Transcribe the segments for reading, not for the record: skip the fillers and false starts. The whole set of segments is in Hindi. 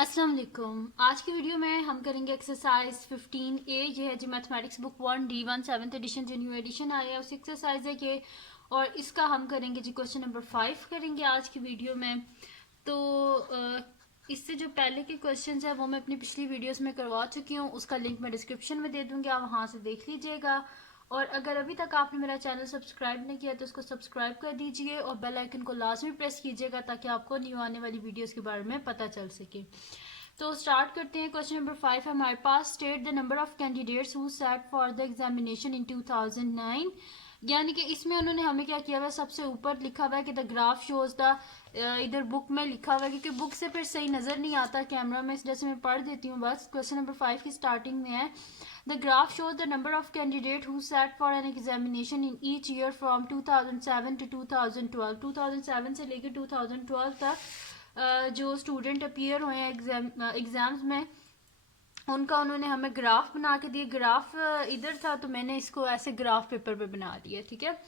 अस्सलाम वालेकुम। आज की वीडियो में हम करेंगे एक्सरसाइज 15A। ये है जी mathematics book 1D1 7th edition जो न्यू एडिशन आया है उसी एक्सरसाइज है ये। और इसका हम करेंगे जी क्वेश्चन नंबर 5 करेंगे आज की वीडियो में। तो इससे जो पहले के क्वेश्चंस है वो मैं अपनी पिछली वीडियोस में करवा चुकी हूँ, उसका लिंक मैं डिस्क्रिप्शन में दे दूँगी, आप वहाँ से देख लीजिएगा। और अगर अभी तक आपने मेरा चैनल सब्सक्राइब नहीं किया तो उसको सब्सक्राइब कर दीजिए और बेल आइकन को लाजमी प्रेस कीजिएगा ताकि आपको न्यू आने वाली वीडियोस के बारे में पता चल सके। तो स्टार्ट करते हैं। क्वेश्चन नंबर 5 है हमारे पास। State the number of candidates who sat for the examination in 2009। यानी कि इसमें उन्होंने हमें क्या किया हुआ है, सबसे ऊपर लिखा हुआ है कि द ग्राफ शोज द, इधर बुक में लिखा हुआ है क्योंकि बुक से फिर सही नजर नहीं आता कैमरा में, इस वजह से मैं पढ़ देती हूँ बस। क्वेश्चन नंबर 5 की स्टार्टिंग में है the graph shows the number of candidate who sat for an examination in each year from 2007 to 2012। 2007 से लेकर 2012 तक जो स्टूडेंट अपीयर हुए हैं एग्जाम्स में उनका उन्होंने हमें ग्राफ बना के दिए। ग्राफ इधर था तो मैंने इसको ऐसे ग्राफ पेपर पे बना दिया, ठीक है।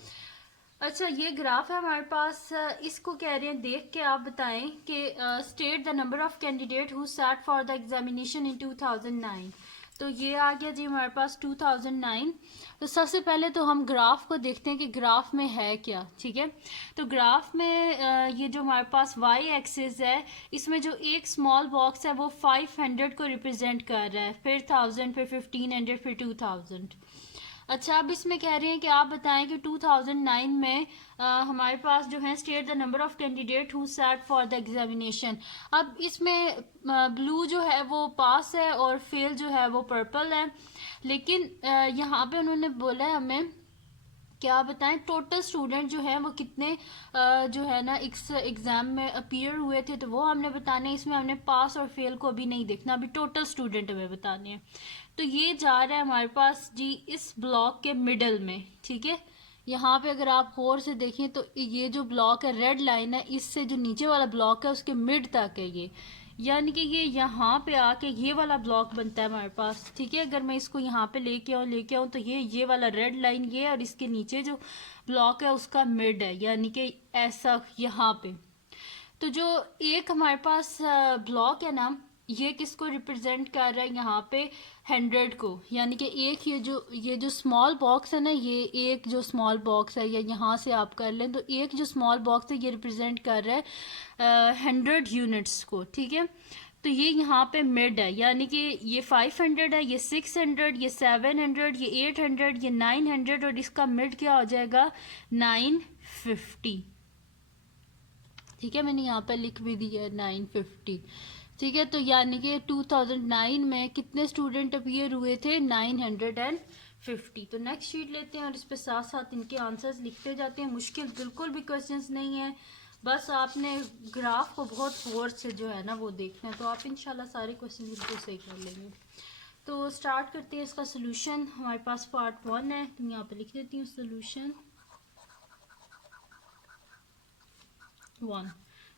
अच्छा, ये ग्राफ है हमारे पास। इसको कह रहे हैं देख के आप बताएं कि state the number of candidate who sat for the examination in 2009। तो ये आ गया जी हमारे पास 2009। तो सबसे पहले तो हम ग्राफ को देखते हैं कि ग्राफ में है क्या, ठीक है। तो ग्राफ में ये जो हमारे पास वाई एक्सिस है, इसमें जो एक स्मॉल बॉक्स है वो 500 को रिप्रेजेंट कर रहा है, फिर 1000, फिर 1500, फिर 2000। अच्छा, अब इसमें कह रहे हैं कि आप बताएं कि 2009 में हमारे पास जो है state the number of candidate who sat for the examination. अब इसमें ब्लू जो है वो पास है और फेल जो है वो पर्पल है, लेकिन यहाँ पे उन्होंने बोला है हमें क्या बताएं टोटल स्टूडेंट जो है वो कितने जो है ना इस एग्जाम में अपीयर हुए थे, तो वो हमने बताने हैं। इसमें हमने पास और फेल को अभी नहीं देखना, अभी टोटल स्टूडेंट हमें बताने हैं। तो ये जा रहा है हमारे पास जी इस ब्लॉक के मिडल में, ठीक है। यहाँ पे अगर आप गौर से देखें तो ये जो ब्लॉक है रेड लाइन है, इससे जो नीचे वाला ब्लॉक है उसके मिड तक है ये, यानी कि ये यहाँ पे आके ये वाला ब्लॉक बनता है हमारे पास, ठीक है। अगर मैं इसको यहाँ पे लेके आऊँ तो ये वाला रेड लाइन ये, और इसके नीचे जो ब्लॉक है उसका मिड है, यानी कि ऐसा यहाँ पे। तो जो एक हमारे पास ब्लॉक है ना, ये किसको रिप्रेजेंट कर रहा है यहाँ पे 100 को, यानी कि एक ये जो स्मॉल बॉक्स है ना, ये एक जो स्मॉल बॉक्स है, या यहाँ से आप कर लें तो एक जो स्मॉल बॉक्स है ये रिप्रेजेंट कर रहा है 100 यूनिट्स को, ठीक है। तो ये यहाँ पे मिड है, यानी कि ये 500 है, ये 600, ये 700, ये 800, ये 900, और इसका मिड क्या हो जाएगा 950, ठीक है। मैंने यहाँ पे लिख भी दिया है 950, ठीक है। तो यानी कि 2009 में कितने स्टूडेंट अपीयर हुए थे 950। तो नेक्स्ट शीट लेते हैं और इस पे साथ साथ इनके आंसर्स लिखते जाते हैं। मुश्किल बिल्कुल भी क्वेश्चंस नहीं है, बस आपने ग्राफ को बहुत गौर से जो है ना वो देखना है, तो आप इंशाल्लाह सारे क्वेश्चन बिल्कुल सही कर लेंगे। तो स्टार्ट करते हैं इसका सोल्यूशन। हमारे पास पार्ट 1 है, तो यहाँ पे लिख देती हूँ सोल्यूशन 1।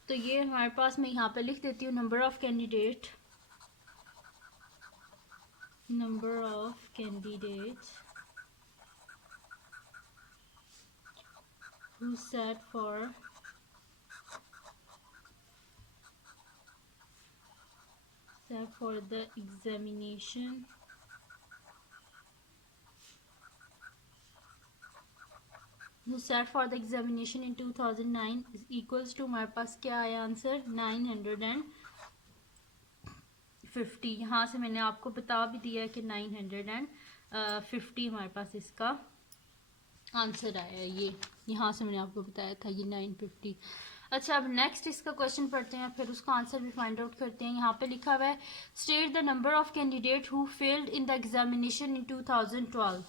तो ये हमारे पास मैं यहाँ पे लिख देती हूँ number of candidates who sat for the examination in 2009 is equals to, हमारे पास क्या आया आंसर 950। यहाँ से मैंने आपको बता भी दिया है कि 950 हमारे पास इसका आंसर आया है। ये यहाँ से मैंने आपको बताया था ये 950। अच्छा, अब नेक्स्ट इसका क्वेश्चन पढ़ते हैं, फिर उसका आंसर भी फाइंड आउट करते हैं। यहाँ पे लिखा हुआ है state the number of candidate who failed in the examination in 2012।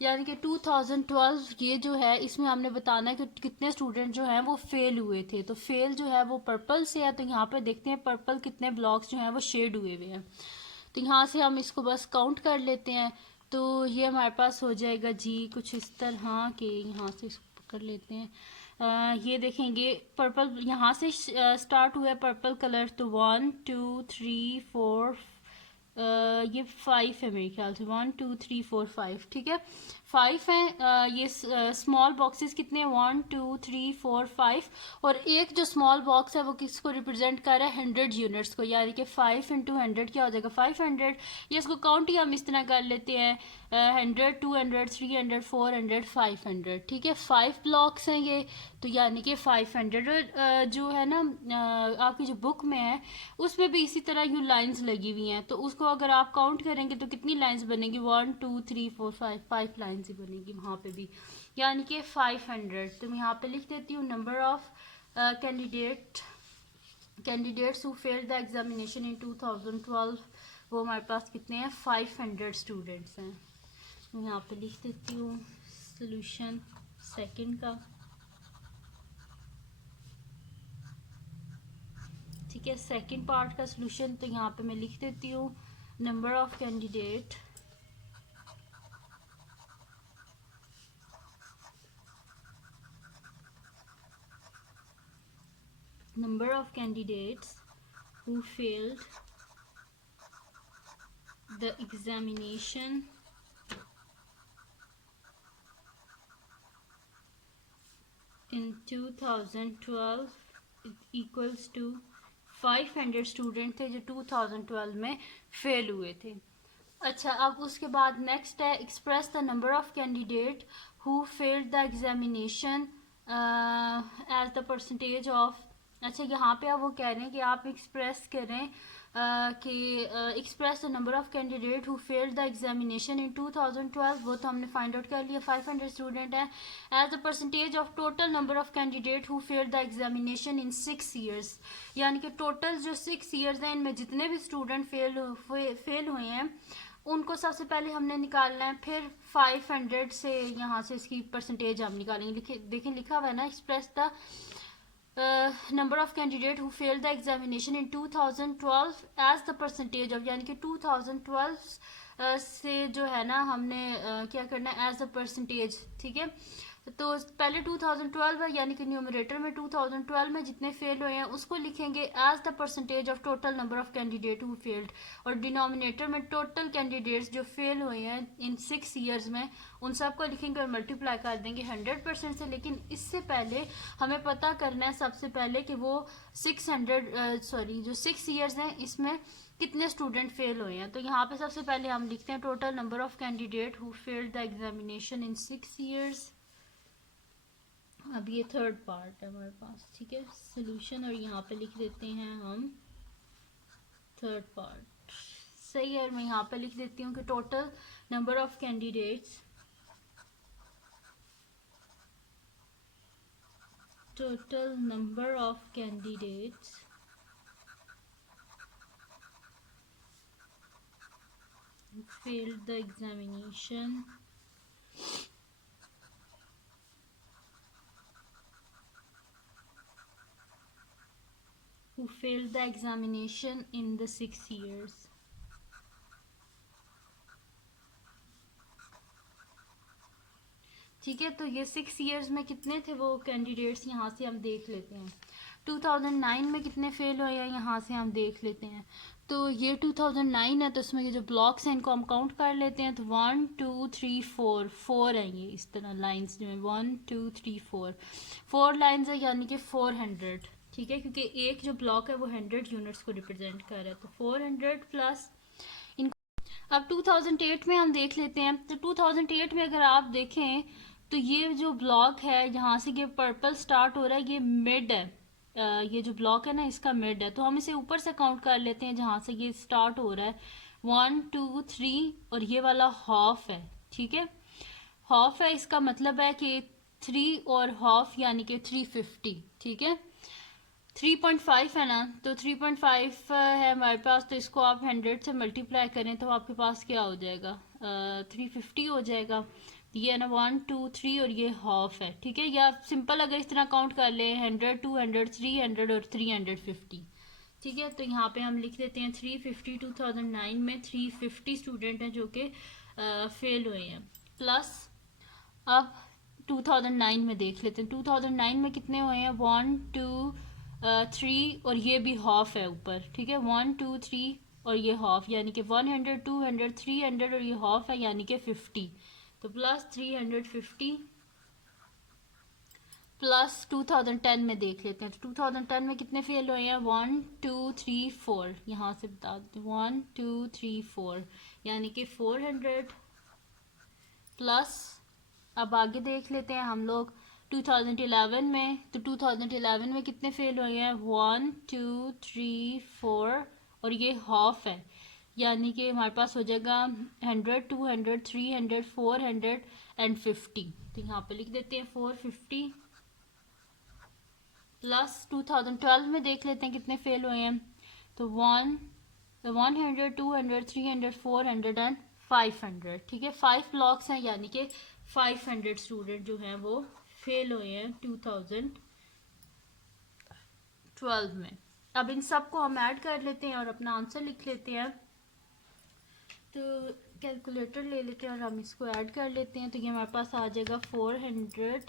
यानी कि 2012 ये जो है इसमें हमने बताना है कि कितने स्टूडेंट जो हैं वो फेल हुए थे। तो फेल जो है वो पर्पल से है, तो यहाँ पे देखते हैं पर्पल कितने ब्लॉक्स जो हैं वो शेड हुए हुए हैं। तो यहाँ से हम इसको बस काउंट कर लेते हैं। तो ये हमारे पास हो जाएगा जी कुछ इस तरह के, यहाँ से इसको पकड़ लेते हैं। ये देखेंगे पर्पल यहाँ से स्टार्ट हुआ है पर्पल कलर, तो 1 2 3 4 ये 5 है मेरे ख्याल से, 1 2 3 4 5, ठीक है 5 है। ये स्मॉल बॉक्सेस कितने हैं, 1 2 3 4 5, और एक जो स्मॉल बॉक्स है वो किसको रिप्रेजेंट कर रहा है, 100 यूनिट्स को, यानी कि 5 इंटू 100 क्या हो जाएगा, 500। ये इसको काउंट ही हम इस तरह कर लेते हैं, 100 200 300 400 500, ठीक है 5 ब्लॉक्स हैं ये, तो यानी कि 500। जो है ना आपकी जो बुक में है उसमें भी इसी तरह यूँ लाइंस लगी हुई हैं, तो उसको अगर आप काउंट करेंगे तो कितनी लाइंस बनेगी, 1 2 3 4 5 लाइंस ही बनेगी वहाँ पे भी, यानी कि 500। तो मैं यहाँ पे लिख देती हूँ number of candidates who failed the examination in 2012, वो हमारे पास कितने हैं, 500 स्टूडेंट्स हैं। मैं यहाँ पे लिख देती हूँ सोल्यूशन सेकंड का, ठीक है सेकंड पार्ट का सोल्यूशन। तो यहाँ पे मैं लिख देती हूँ number of candidate who failed the examination in 2012 equals to 500 student थे जो 2012 में फेल हुए थे। अच्छा, अब उसके बाद नेक्स्ट है express the number of candidate who failed the examination as the percentage of. अच्छा, यहाँ पे अब वो कह रहे हैं कि आप एक्सप्रेस करें कि express the number of candidate who failed the examination in 2012, वो तो हमने फाइंड आउट कर लिया 500 स्टूडेंट है, as the percentage of total number of candidate who failed the examination in 6 years, यानी कि टोटल जो 6 ईयर्स हैं इनमें जितने भी स्टूडेंट फेल हुए हैं उनको सबसे पहले हमने निकालना है, फिर 500 से यहाँ से इसकी परसेंटेज हम निकालेंगे। देखें लिखा हुआ है ना, express the number of candidate who failed the examination in 2012 as the percentage of, यानी कि 2012 से जो है ना हमने क्या करना है, एज द परसेंटेज, ठीक है। तो पहले 2012 है, यानी कि न्यूमरेटर में 2012 में जितने फेल हुए हैं उसको लिखेंगे as the percentage of total number of candidate who failed, और डिनोमिनेटर में टोटल कैंडिडेट्स जो फेल हुए हैं इन 6 ईयर्स में उन सब को लिखेंगे और मल्टीप्लाई कर देंगे 100% से। लेकिन इससे पहले हमें पता करना है सबसे पहले कि वो 6 ईयर्स हैं इसमें कितने स्टूडेंट फेल हुए हैं। तो यहाँ पे सबसे पहले हम लिखते हैं total number of candidate who failed the examination in 6 years. अब ये थर्ड पार्ट है हमारे पास, ठीक है सोल्यूशन, और यहाँ पे लिख देते हैं हम थर्ड पार्ट, सही है। मैं यहाँ पे लिख देती हूँ कि total number of candidates failed the examination in the 6 years। ठीक है, तो ये 6 ईयर्स में कितने थे वो कैंडिडेट्स, यहाँ से हम देख लेते हैं। 2009 में कितने फेल हुए हैं यहाँ से हम देख लेते हैं। तो ये 2009 है, तो इसमें ये जो ब्लॉक्स हैं इनको हम काउंट कर लेते हैं। तो 1 2 3 4 हैं ये इस तरह लाइंस में, 1 2 3 4 लाइंस है, यानी कि 400, ठीक है, क्योंकि एक जो ब्लॉक है वो 100 यूनिट्स को रिप्रेजेंट कर रहा है। तो 400 प्लस अब 2008 में हम देख लेते हैं। तो 2008 में अगर आप देखें तो ये जो ब्लॉक है यहाँ से ये पर्पल स्टार्ट हो रहा है, ये मिड है, ये जो ब्लॉक है ना इसका मिड है, तो हम इसे ऊपर से काउंट कर लेते हैं जहाँ से ये स्टार्ट हो रहा है, 1 2 3, और ये वाला हाफ है, ठीक है हाफ है, इसका मतलब है कि 3 और हाफ यानी कि 350, ठीक है 3.5 है ना, तो 3.5 है हमारे पास, तो इसको आप 100 से मल्टीप्लाई करें तो आपके पास क्या हो जाएगा, 350 हो जाएगा। ये है ना 1 2 3 और ये हाफ है, ठीक है, या सिंपल अगर इस तरह काउंट कर लें 100 200 300 और 350, ठीक है। तो यहाँ पे हम लिख देते हैं 350, 2009 में 350 स्टूडेंट हैं जो कि फेल हुए हैं, प्लस अब 2009 में देख लेते हैं 2009 में कितने हुए हैं, 1 2 3 और ये भी हाफ है ऊपर, ठीक है 1 2 3 और ये हाफ, यानी कि 100, 200, 300 और ये हाफ है यानी कि 50। तो प्लस 350 प्लस 2010 में देख लेते हैं। तो 2010 में कितने फेल हुए हैं? 1 2 3 4, यहाँ से बता देते हैं 1 2 3 4 यानी कि 400 प्लस। अब आगे देख लेते हैं हम लोग 2011 में। तो 2011 में कितने फेल हुए हैं? 1 2 3 4 और ये हाफ है यानी कि हमारे पास हो जाएगा 100, 200, 300, 400 एंड 50। तो यहाँ पे लिख देते हैं 450 प्लस 2012 में देख लेते हैं कितने फेल हुए हैं। तो 100, 200, 300, 400 एंड 500। ठीक है, 5 ब्लॉक्स हैं यानी कि 500 स्टूडेंट जो हैं वो फेल हुए हैं 2012 में। अब इन सब को हम ऐड कर लेते हैं और अपना आंसर लिख लेते हैं। तो कैलकुलेटर ले लेते हैं और हम इसको ऐड कर लेते हैं। तो ये हमारे पास आ जाएगा 400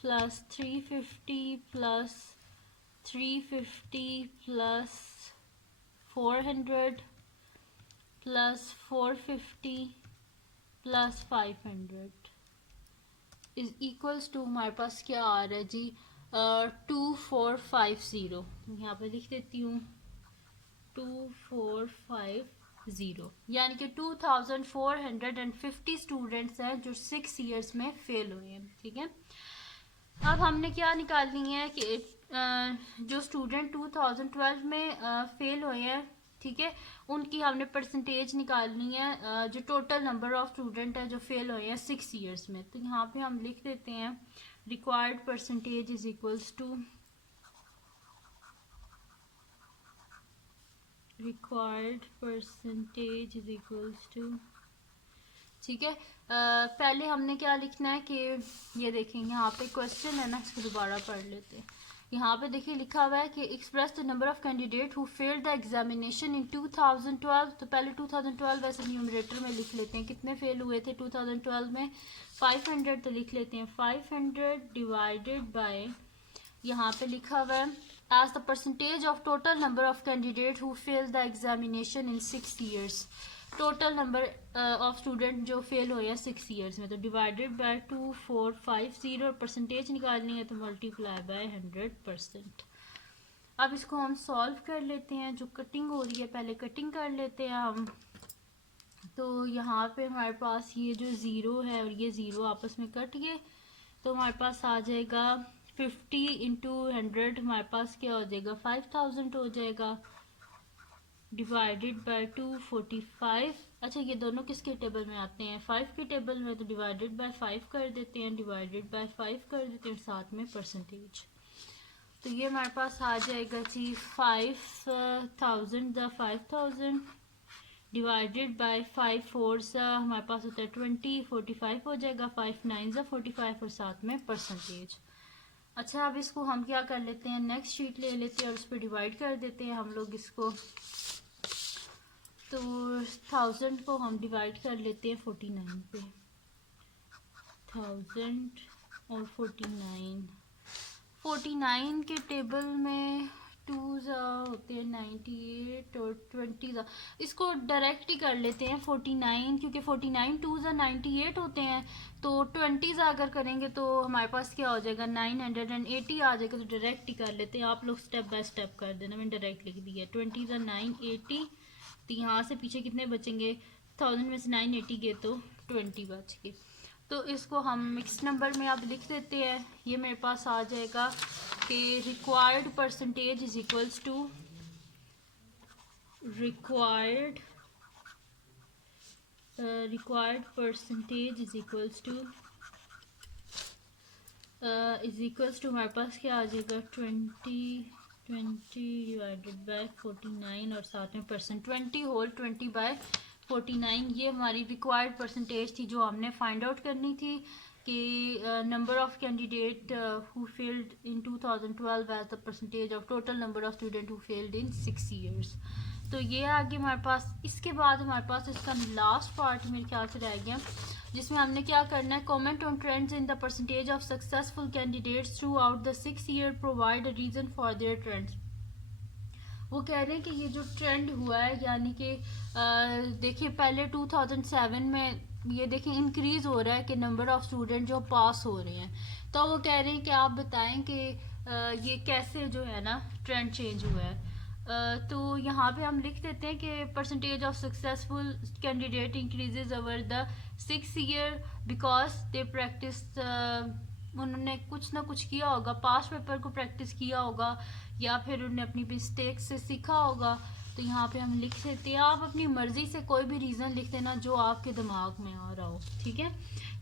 plus 350 plus 350 plus 400 plus 450 plus 500 is equals to हमारे पास क्या आ रहा है जी? 2450। यहाँ पे लिख देती हूँ 2450 यानी कि 2450 स्टूडेंट्स हैं जो 6 ईयर्स में फेल हुए हैं। ठीक है, अब हमने क्या निकालनी है कि जो स्टूडेंट 2012 में फेल हुए हैं, ठीक है, उनकी हमने परसेंटेज निकालनी है जो टोटल नंबर ऑफ स्टूडेंट है जो फेल हुए हैं 6 ईयर्स में। तो यहाँ पे हम लिख देते हैं required percentage is equals to ठीक है। पहले हमने क्या लिखना है कि ये देखें यहाँ पे क्वेश्चन है ना, इसको दोबारा पढ़ लेते हैं। यहाँ पे देखिए लिखा हुआ है कि express the number of candidate who failed the examination in 2012। तो पहले 2012 वैसे न्यूमरेटर में लिख लेते हैं कितने फेल हुए थे 2012 में, 500। तो लिख लेते हैं 500 डिवाइडेड बाय, यहाँ पे लिखा हुआ है as the percentage of total number of candidate who fail the examination in 6 years. Total number of student जो फेल हुए हैं 6 ईयर्स में। तो डिवाइडेड बाय 2450 और परसेंटेज निकालनी है तो मल्टीप्लाई बाय 100%। अब इसको हम सॉल्व कर लेते हैं। जो कटिंग हो रही है पहले कटिंग कर लेते हैं हम। तो यहाँ पे हमारे पास ये जो ज़ीरो है और ये ज़ीरो आपस में कट गए तो हमारे पास आ जाएगा 50 इंटू 100 हमारे पास क्या हो जाएगा 5000 हो जाएगा डिवाइडेड बाय 245। अच्छा ये दोनों किसके टेबल में आते हैं? 5 के टेबल में। तो डिवाइडेड बाय 5 कर देते हैं, डिवाइडेड बाय 5 कर देते हैं, साथ में परसेंटेज। तो ये हमारे पास आ जाएगा जी 5000 डिवाइडेड बाय 5 4 हमारे पास होता है 20, 45 हो जाएगा, 5 9 45 और साथ में परसेंटेज। अच्छा अब इसको हम क्या कर लेते हैं, नेक्स्ट शीट ले लेते हैं और उस पर डिवाइड कर देते हैं हम लोग इसको। तो 1000 को हम डिवाइड कर लेते हैं 49 पे, 1000 और 49 के टेबल में 2 होते हैं 98 और 20 इसको डायरेक्ट ही कर लेते हैं 49, क्योंकि 49 2 98 होते हैं। तो 20 अगर करेंगे तो हमारे पास क्या हो जाएगा 980 आ जाएगा। तो डायरेक्ट ही कर लेते हैं, आप लोग स्टेप बाय स्टेप कर देना, मैंने डायरेक्ट लिख दिया 20 980। तो यहाँ से पीछे कितने बचेंगे 1000 में से 980 गए तो 20 बच गए। तो इसको हम मिक्स नंबर में अब लिख देते हैं। ये मेरे पास आ जाएगा कि required percentage is equals to required percentage is equals to हमारे पास क्या आ जाएगा 20 डिवाइडेड बाय 49 और साथ में परसेंट 20 होल 20 बाय 49। ये हमारी रिक्वायर्ड परसेंटेज थी जो हमने फाइंड आउट करनी थी कि number of candidate who failed in 2012 as the percentage of total number of student who failed in 6 years. तो ये आगे हमारे पास, इसके बाद हमारे पास इसका लास्ट पार्ट मेरे ख्याल से रह गया जिसमें हमने क्या करना है, comment on trends in the percentage of successful candidates throughout the 6 year, provide a reason for their trends. वो कह रहे हैं कि ये जो ट्रेंड हुआ है, यानी कि देखिए पहले 2007 में ये देखिए इंक्रीज हो रहा है कि नंबर ऑफ स्टूडेंट जो पास हो रहे हैं। तो वो कह रहे हैं कि आप बताएं कि ये कैसे जो है ना ट्रेंड चेंज हुआ है। तो यहाँ पे हम लिख देते हैं कि percentage of successful candidate increases over the 6 year because they practice, उन्होंने कुछ ना कुछ किया होगा, पास पेपर को प्रैक्टिस किया होगा या फिर उन्होंने अपनी मिस्टेक से सीखा होगा। तो यहाँ पे हम लिख सकते हैं, आप अपनी मर्जी से कोई भी रीज़न लिख देना जो आपके दिमाग में आ रहा हो, ठीक है,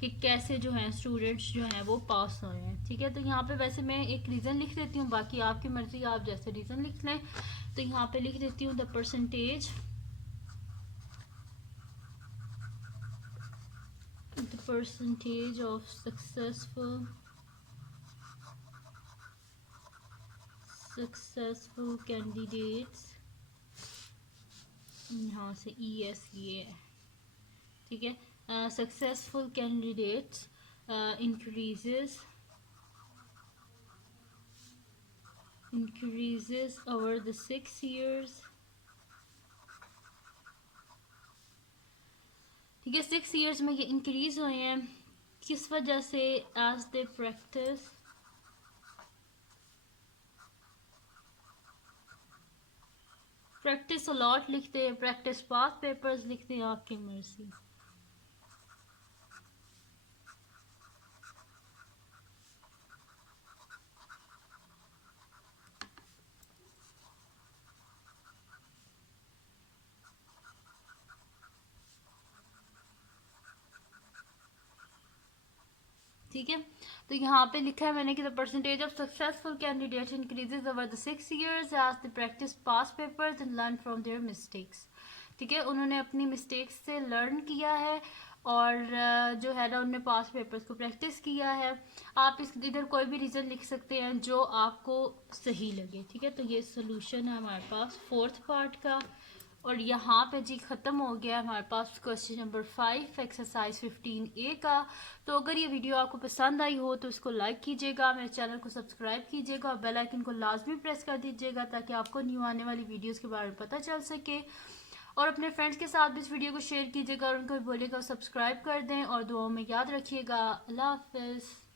कि कैसे जो है स्टूडेंट्स जो हैं वो पास हुए हैं, ठीक है। तो यहाँ पे वैसे मैं एक रीज़न लिख देती हूँ, बाकी आपकी मर्जी, आप जैसे रीज़न लिख लें। तो यहाँ पे लिख देती हूँ the percentage of successful candidates, यहाँ से ES ये है, ठीक है। Successful candidates increases over the 6 years, ठीक है। 6 years में ये इंक्रीज हुए हैं, किस वजह से? एज दे प्रैक्टिस अलॉट लिखते हैं, प्रैक्टिस पास पेपर्स लिखते हैं, आपकी मर्जी। ठीक है, तो यहाँ पे लिखा है मैंने कि the percentage of successful candidate increases over the 6 years as the practice past papers and learn from their mistakes, ठीक है। उन्होंने अपनी मिस्टेक्स से लर्न किया है और जो है ना उन्होंने पास पेपर्स को प्रैक्टिस किया है। आप इस इधर कोई भी रीज़न लिख सकते हैं जो आपको सही लगे, ठीक है। तो ये सोल्यूशन है हमारे पास 4th पार्ट का। और यहाँ पे जी ख़त्म हो गया हमारे पास क्वेश्चन नंबर 5 एक्सरसाइज 15A का। तो अगर ये वीडियो आपको पसंद आई हो तो इसको लाइक कीजिएगा, मेरे चैनल को सब्सक्राइब कीजिएगा और बेल आइकन को लाजमी प्रेस कर दीजिएगा ताकि आपको न्यू आने वाली वीडियोस के बारे में पता चल सके। और अपने फ्रेंड्स के साथ भी इस वीडियो को शेयर कीजिएगा और उनको भी बोलिएगा सब्सक्राइब कर दें और दुआओं में याद रखिएगा। अल्लाह हाफिज़।